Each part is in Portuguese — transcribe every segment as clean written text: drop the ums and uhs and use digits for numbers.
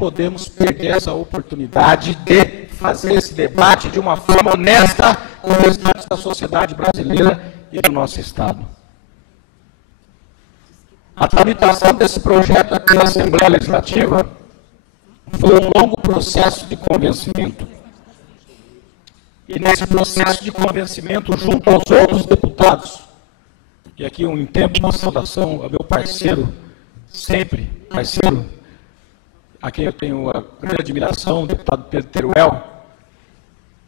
podemos perder essa oportunidade de fazer esse debate de uma forma honesta com o restante da sociedade brasileira e do nosso Estado. A tramitação desse projeto aqui na Assembleia Legislativa foi um longo processo de convencimento. E nesse processo de convencimento, junto aos outros deputados, e aqui em tempo uma saudação ao meu parceiro, sempre parceiro, a quem eu tenho a grande admiração, o deputado Pedro Teruel,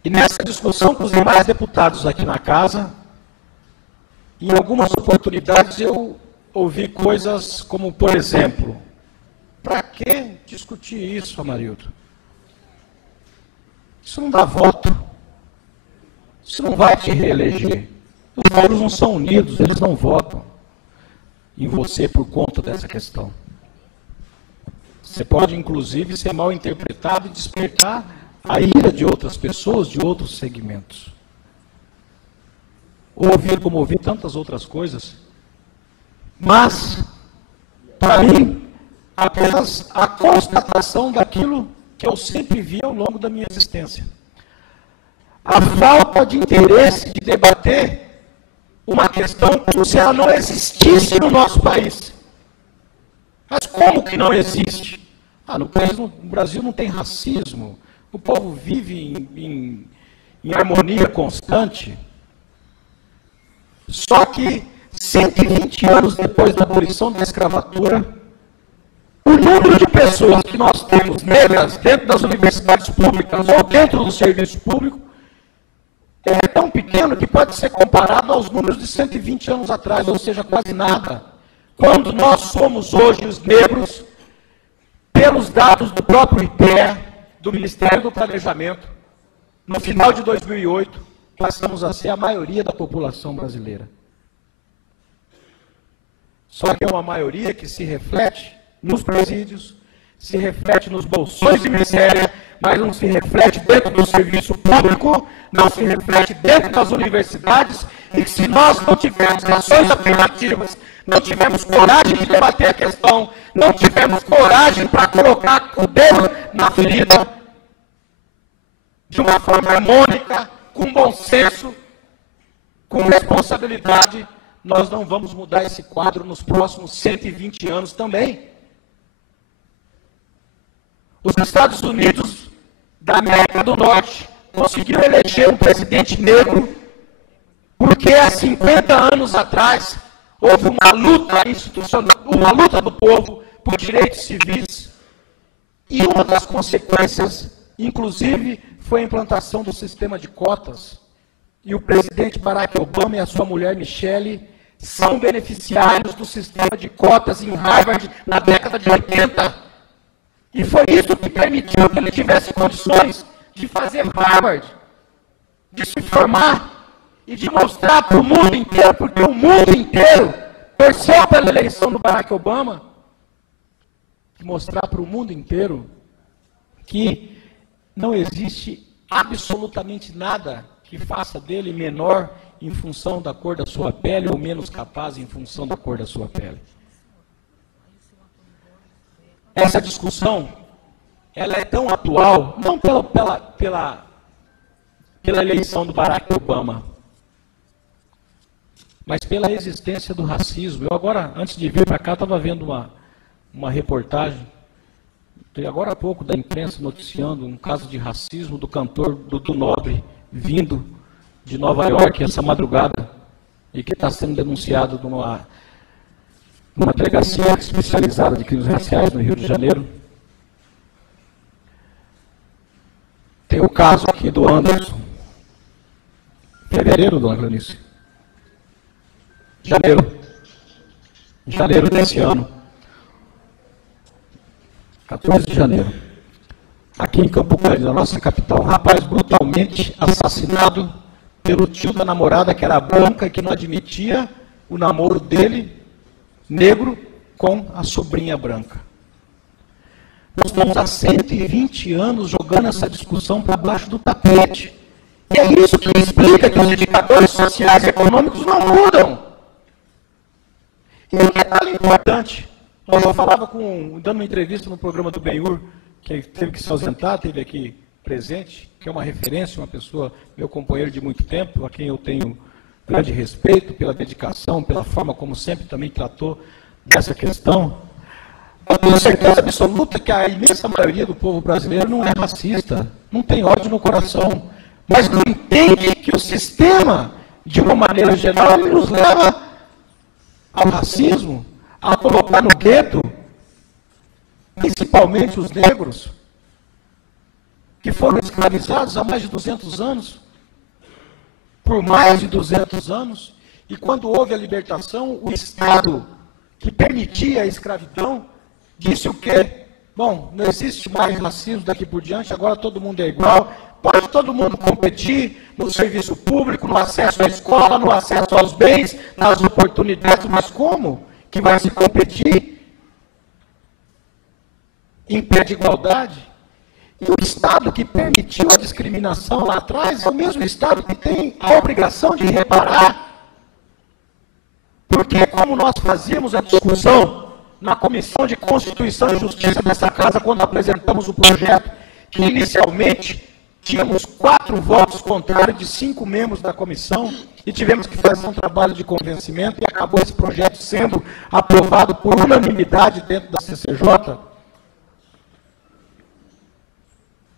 e nessa discussão com os demais deputados aqui na casa, em algumas oportunidades eu ouvi coisas como, por exemplo, para que discutir isso, Amarildo? Isso não dá voto. Isso não vai te reeleger. Os povos não são unidos, eles não votam em você por conta dessa questão. Você pode, inclusive, ser mal interpretado e despertar a ira de outras pessoas, de outros segmentos. Ouvir como ouvir tantas outras coisas. Mas, para mim, apenas a constatação daquilo que eu sempre vi ao longo da minha existência. A falta de interesse de debater uma questão como se ela não existisse no nosso país. Mas como que não existe? No Brasil não tem racismo, o povo vive em harmonia constante. Só que 120 anos depois da abolição da escravatura, o número de pessoas que nós temos negras dentro das universidades públicas ou dentro do serviço público é tão pequeno que pode ser comparado aos números de 120 anos atrás, ou seja, quase nada. Quando nós somos hoje os negros, pelos dados do próprio IPEA, do Ministério do Planejamento, no final de 2008, passamos a ser a maioria da população brasileira. Só que é uma maioria que se reflete nos presídios, se reflete nos bolsões de miséria, mas não se reflete dentro do serviço público, não se reflete dentro das universidades, e que se nós não tivermos ações afirmativas, não tivermos coragem de debater a questão, não tivermos coragem para colocar o dedo na ferida, de uma forma harmônica, com bom senso, com responsabilidade, nós não vamos mudar esse quadro nos próximos 120 anos também. Os Estados Unidos da América do Norte conseguiram eleger um presidente negro porque há 50 anos atrás houve uma luta institucional, uma luta do povo por direitos civis, e uma das consequências, inclusive, foi a implantação do sistema de cotas. E o presidente Barack Obama e a sua mulher Michelle são beneficiários do sistema de cotas em Harvard na década de 80. E foi isso que permitiu que ele tivesse condições de fazer Harvard, de se formar e de mostrar para o mundo inteiro, porque o mundo inteiro torceu pela eleição do Barack Obama, de mostrar para o mundo inteiro que não existe absolutamente nada que faça dele menor em função da cor da sua pele ou menos capaz em função da cor da sua pele. Essa discussão, ela é tão atual, não pela eleição do Barack Obama, mas pela existência do racismo. Eu agora, antes de vir para cá, estava vendo uma reportagem, agora há pouco, da imprensa noticiando um caso de racismo do cantor Dudu Nobre, vindo de Nova York essa madrugada, e que está sendo denunciado numa delegacia especializada de crimes raciais no Rio de Janeiro. Tem o caso aqui do Anderson, fevereiro, dona Clarice. Janeiro desse ano. 14 de janeiro. Aqui em Campo Grande, na nossa capital. Um rapaz brutalmente assassinado pelo tio da namorada, que era branca e que não admitia o namoro dele, negro, com a sobrinha branca. Nós estamos há 120 anos jogando essa discussão para baixo do tapete. E é isso que explica que os indicadores sociais e econômicos não mudam. E um detalhe importante, eu falava dando uma entrevista no programa do Ben-Hur, que teve que se ausentar, esteve aqui presente, que é uma referência, uma pessoa, meu companheiro de muito tempo, a quem eu tenho grande respeito pela dedicação, pela forma como sempre também tratou dessa questão. Eu tenho certeza absoluta que a imensa maioria do povo brasileiro não é racista, não tem ódio no coração, mas não entende que o sistema, de uma maneira geral, ele nos leva ao racismo, a colocar no gueto, principalmente os negros, que foram escravizados há mais de 200 anos, por mais de 200 anos, e quando houve a libertação, o Estado que permitia a escravidão disse o quê? Bom, não existe mais racismo daqui por diante, agora todo mundo é igual, pode todo mundo competir no serviço público, no acesso à escola, no acesso aos bens, nas oportunidades, mas como que vai se competir em pé de igualdade? E o Estado que permitiu a discriminação lá atrás é o mesmo Estado que tem a obrigação de reparar. Porque como nós fazíamos a discussão na Comissão de Constituição e Justiça dessa casa, quando apresentamos o projeto, que inicialmente tínhamos 4 votos contrários de 5 membros da comissão, e tivemos que fazer um trabalho de convencimento, e acabou esse projeto sendo aprovado por unanimidade dentro da CCJ,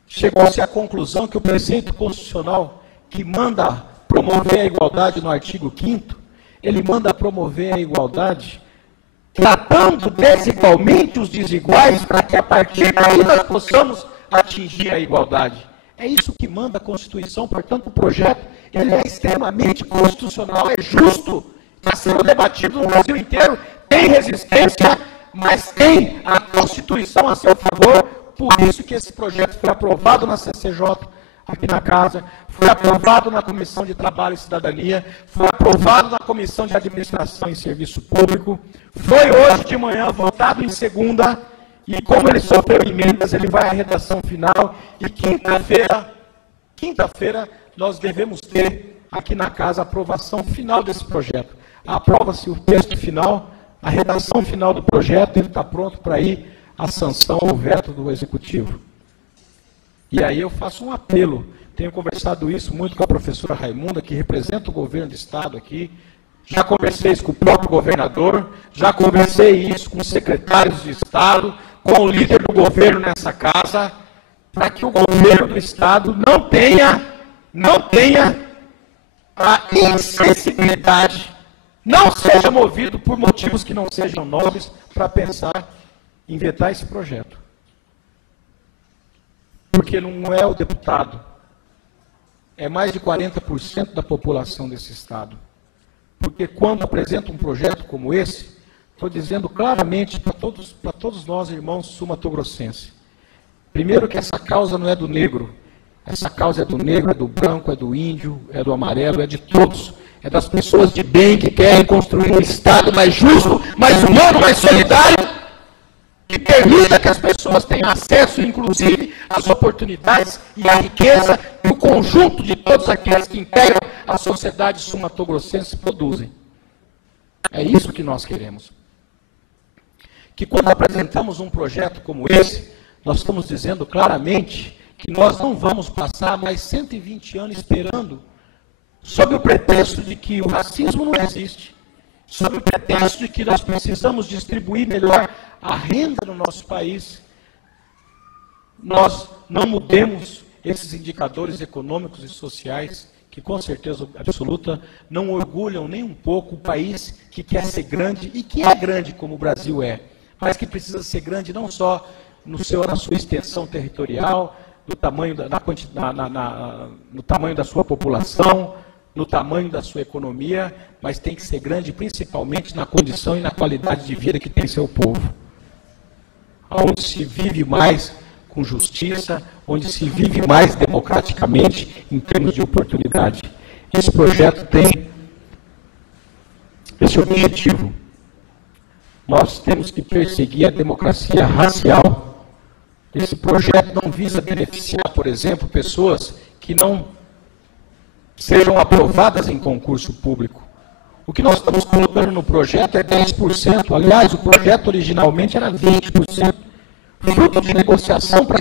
chegou-se à conclusão que o preceito constitucional que manda promover a igualdade no artigo 5º, ele manda promover a igualdade tratando desigualmente os desiguais para que a partir daí nós possamos atingir a igualdade. É isso que manda a Constituição, portanto o projeto ele é extremamente constitucional, é justo, está sendo debatido no Brasil inteiro, tem resistência, mas tem a Constituição a seu favor. Por isso que esse projeto foi aprovado na CCJ, aqui na casa, foi aprovado na Comissão de Trabalho e Cidadania, foi aprovado na Comissão de Administração e Serviço Público, foi hoje de manhã votado em segunda, e como ele sofreu emendas, ele vai à redação final, e quinta-feira, nós devemos ter aqui na casa a aprovação final desse projeto. Aprova-se o texto final, a redação final do projeto, ele está pronto para ir a sanção ou veto do Executivo. E aí eu faço um apelo, tenho conversado isso muito com a professora Raimunda, que representa o governo do Estado aqui, já conversei isso com o próprio governador, já conversei isso com os secretários de Estado, com o líder do governo nessa casa, para que o governo do Estado não tenha a insensibilidade, não seja movido por motivos que não sejam nobres para pensar em vetar esse projeto. Porque não é o deputado, é mais de 40% da população desse Estado. Porque quando apresenta um projeto como esse, estou dizendo claramente para todos nós, irmãos sumatogrossenses, primeiro que essa causa não é do negro, essa causa é do negro, é do branco, é do índio, é do amarelo, é de todos. É das pessoas de bem que querem construir um Estado mais justo, mais humano, mais solidário, que permita que as pessoas tenham acesso, inclusive, às oportunidades e à riqueza que o conjunto de todos aqueles que integram a sociedade sumatogrossense produzem. É isso que nós queremos. Que quando apresentamos um projeto como esse, nós estamos dizendo claramente que nós não vamos passar mais 120 anos esperando, sob o pretexto de que o racismo não existe, sob o pretexto de que nós precisamos distribuir melhor a renda no nosso país, nós não mudemos esses indicadores econômicos e sociais que, com certeza absoluta, não orgulham nem um pouco o país que quer ser grande, e que é grande como o Brasil é, mas que precisa ser grande não só na sua extensão territorial, no tamanho no tamanho da sua população, no tamanho da sua economia, mas tem que ser grande principalmente na condição e na qualidade de vida que tem seu povo. Onde se vive mais com justiça, onde se vive mais democraticamente em termos de oportunidade. Esse projeto tem esse objetivo. Nós temos que perseguir a democracia racial. Esse projeto não visa beneficiar, por exemplo, pessoas que não sejam aprovadas em concurso público. O que nós estamos colocando no projeto é 10%. Aliás, o projeto originalmente era 20%. fruto de negociação para